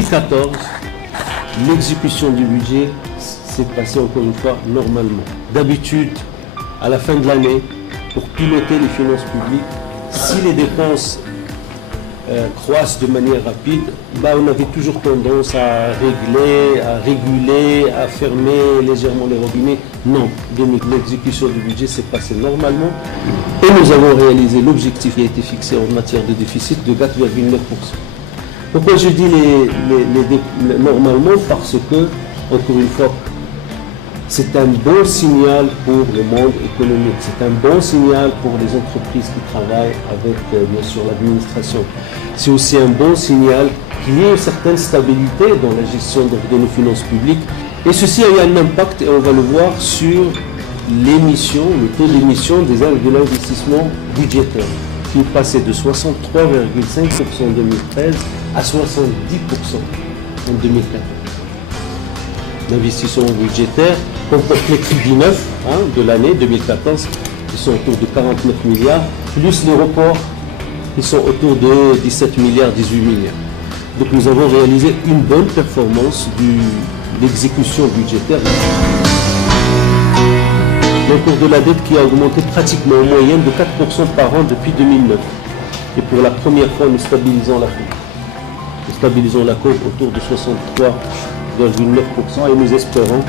2014, l'exécution du budget s'est passée encore une fois normalement. D'habitude, à la fin de l'année, pour piloter les finances publiques, si les dépenses croissent de manière rapide, on avait toujours tendance à réguler, à fermer légèrement les robinets. Non, l'exécution du budget s'est passée normalement et nous avons réalisé l'objectif qui a été fixé en matière de déficit de 4,9%. Pourquoi je dis normalement? Parce que, encore une fois, c'est un bon signal pour le monde économique, c'est un bon signal pour les entreprises qui travaillent avec, bien sûr, l'administration. C'est aussi un bon signal qu'il y ait une certaine stabilité dans la gestion de nos finances publiques. Et ceci a eu un impact, et on va le voir, sur l'émission, le taux d'émission de l'investissement budgétaire, qui est passé de 63,5% en 2013 à 70% en 2014. L'investissement budgétaire comporte les crédits neufs de l'année 2014, qui sont autour de 49 milliards, plus les reports, qui sont autour de 17 milliards, 18 milliards. Donc nous avons réalisé une bonne performance de l'exécution budgétaire. L'encours de la dette qui a augmenté pratiquement en moyenne de 4% par an depuis 2009. Et pour la première fois, nous stabilisons la courbe. Nous stabilisons la courbe autour de 63,9% et nous espérons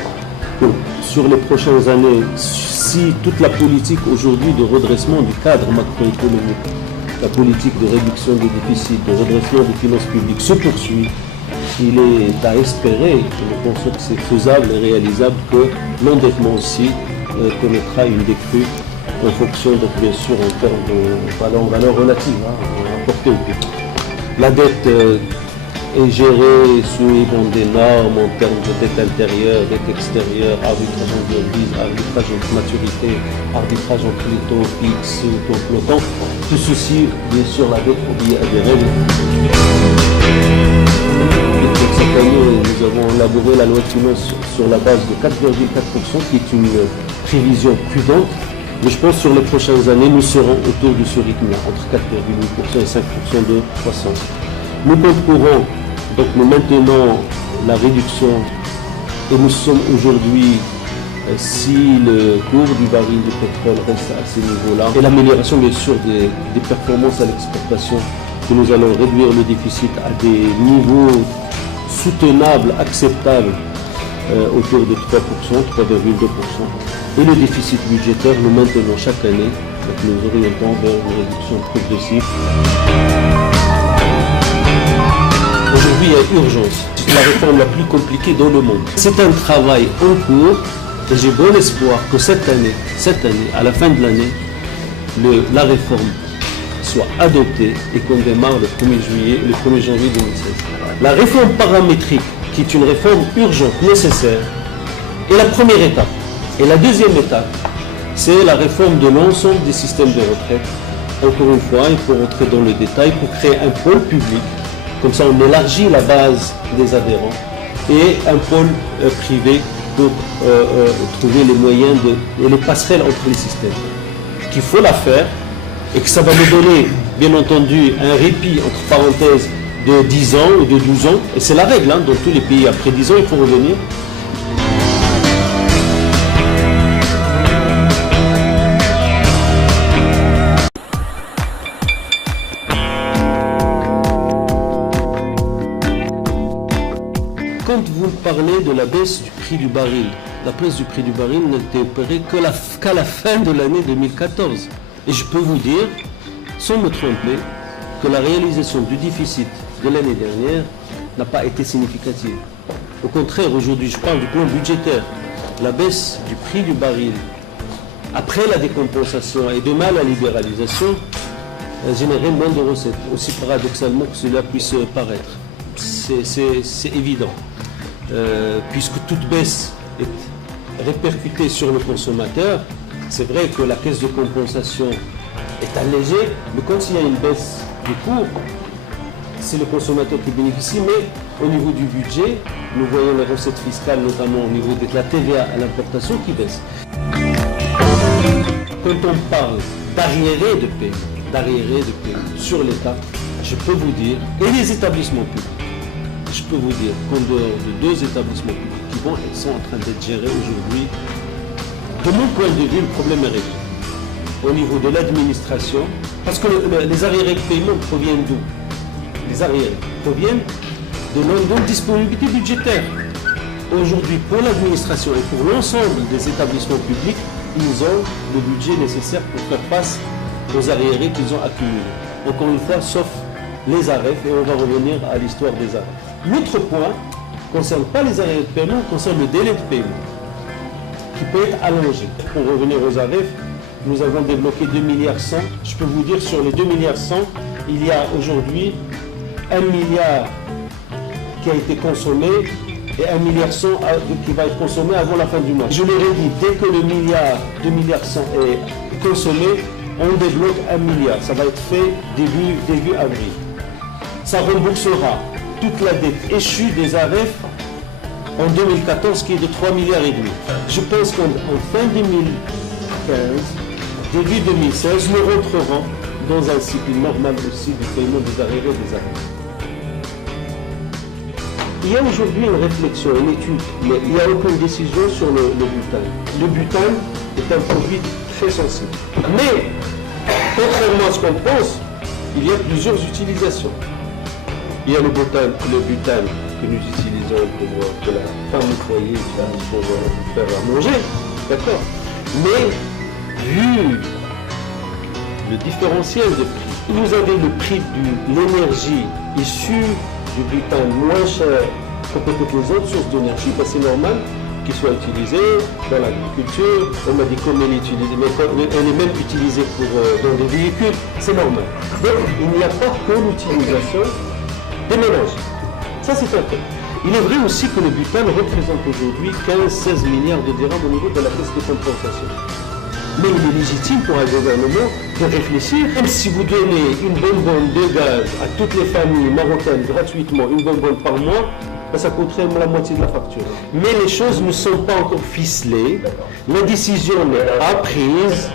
que sur les prochaines années, si toute la politique aujourd'hui de redressement du cadre macroéconomique, la politique de réduction des déficits, de redressement des finances publiques se poursuit, il est à espérer, je pense que c'est faisable et réalisable, que l'endettement aussi connaîtra une décrue en fonction, donc bien sûr, en termes de valeur relative, rapportée au PIB. La dette est gérée sous des normes en termes de dette intérieure, dette extérieure, arbitrage en devise, arbitrage en maturité, arbitrage entre les taux fixes, taux flottants. Tout ceci, bien sûr, la dette obéit à des règles. Cette année, nous avons élaboré la loi de finances sur la base de 4,4%, qui est une prévision prudente. Mais je pense que sur les prochaines années, nous serons autour de ce rythme-là, entre 4,8% et 5% de croissance. Nous concourons, donc nous maintenons la réduction, et nous sommes aujourd'hui, si le cours du baril de pétrole reste à ces niveaux-là, et l'amélioration bien sûr des performances à l'exportation, que nous allons réduire le déficit à des niveaux soutenables, acceptables, autour de 3%, 3,2%. Et le déficit budgétaire, nous maintenons chaque année, donc nous orientons vers une réduction progressive. Aujourd'hui, il y a urgence. C'est la réforme la plus compliquée dans le monde. C'est un travail en cours et j'ai bon espoir que cette année, à la fin de l'année, la réforme soit adoptée et qu'on démarre le 1er janvier 2016. La réforme paramétrique, qui est une réforme urgente, nécessaire, est la première étape. Et la deuxième étape, c'est la réforme de l'ensemble des systèmes de retraite. Encore une fois, il faut rentrer dans le détail pour créer un pôle public. Comme ça, on élargit la base des adhérents et un pôle privé pour trouver les moyens et les passerelles entre les systèmes. Qu'il faut la faire et que ça va nous donner, bien entendu, un répit, entre parenthèses, de 10 ans ou de 12 ans. Et c'est la règle, dans tous les pays, après 10 ans, il faut revenir. Quand vous parlez de la baisse du prix du baril, la baisse du prix du baril n'a été opérée qu'à la fin de l'année 2014. Et je peux vous dire, sans me tromper, que la réalisation du déficit de l'année dernière n'a pas été significative. Au contraire, aujourd'hui, je parle du plan budgétaire. La baisse du prix du baril, après la décompensation et demain la libéralisation, a généré moins de recettes, aussi paradoxalement que cela puisse paraître. C'est évident. Puisque toute baisse est répercutée sur le consommateur, c'est vrai que la caisse de compensation est allégée, mais quand il y a une baisse du cours, c'est le consommateur qui bénéficie, mais au niveau du budget, nous voyons les recettes fiscales, notamment au niveau de la TVA à l'importation, qui baissent. Quand on parle d'arriérés de paiement sur l'État, je peux vous dire, et les établissements publics, je peux vous dire qu'en dehors de 2 établissements publics qui sont en train d'être gérés aujourd'hui, de mon point de vue, le problème est réglé. Au niveau de l'administration, parce que les arriérés de paiement proviennent d'où? Les arriérés proviennent de non-disponibilité budgétaire. Aujourd'hui, pour l'administration et pour l'ensemble des établissements publics, ils ont le budget nécessaire pour faire face aux arriérés qu'ils ont accumulés. Encore une fois, sauf les AREF, et on va revenir à l'histoire des AREF. L'autre point ne concerne pas les arriérés de paiement, concerne le délai de paiement, qui peut être allongé. Pour revenir aux AREF, nous avons débloqué 2,1 milliards. Je peux vous dire, sur les 2,1 milliards, il y a aujourd'hui 1 milliard qui a été consommé et 1,1 milliard qui va être consommé avant la fin du mois. Je l'ai dit, dès que le 2,1 milliard est consommé, on débloque 1 milliard. Ça va être fait début avril. Ça remboursera toute la dette échue des AREF en 2014 qui est de 3,5 milliards. Je pense qu'en fin 2015, début 2016, nous rentrerons dans un cycle normal aussi du paiement des arriérés des AREF. Il y a aujourd'hui une réflexion, une étude, mais il n'y a aucune décision sur le butane. Le butane est un produit très sensible. Mais, contrairement à ce qu'on pense, il y a plusieurs utilisations. Il y a le butane que nous utilisons pour la femme au foyer, pour faire à manger, d'accord. Mais, vu le différentiel de prix, vous avez le prix de l'énergie issue du butane moins cher que peut-être les autres sources d'énergie, parce que c'est normal qu'il soit utilisé dans l'agriculture. On m'a dit comment elle est utilisée, mais elle est même utilisée dans des véhicules, c'est normal. Donc il n'y a pas que l'utilisation des mélanges. Ça c'est un fait. Il est vrai aussi que le butane représente aujourd'hui 15-16 milliards de dirhams au niveau de la caisse de compensation. Mais il est légitime pour un gouvernement de réfléchir. Même si vous donnez une bonbonne de gaz à toutes les familles marocaines gratuitement, une bonbonne par mois, ça coûterait la moitié de la facture. Mais les choses ne sont pas encore ficelées. La décision n'est pas prise.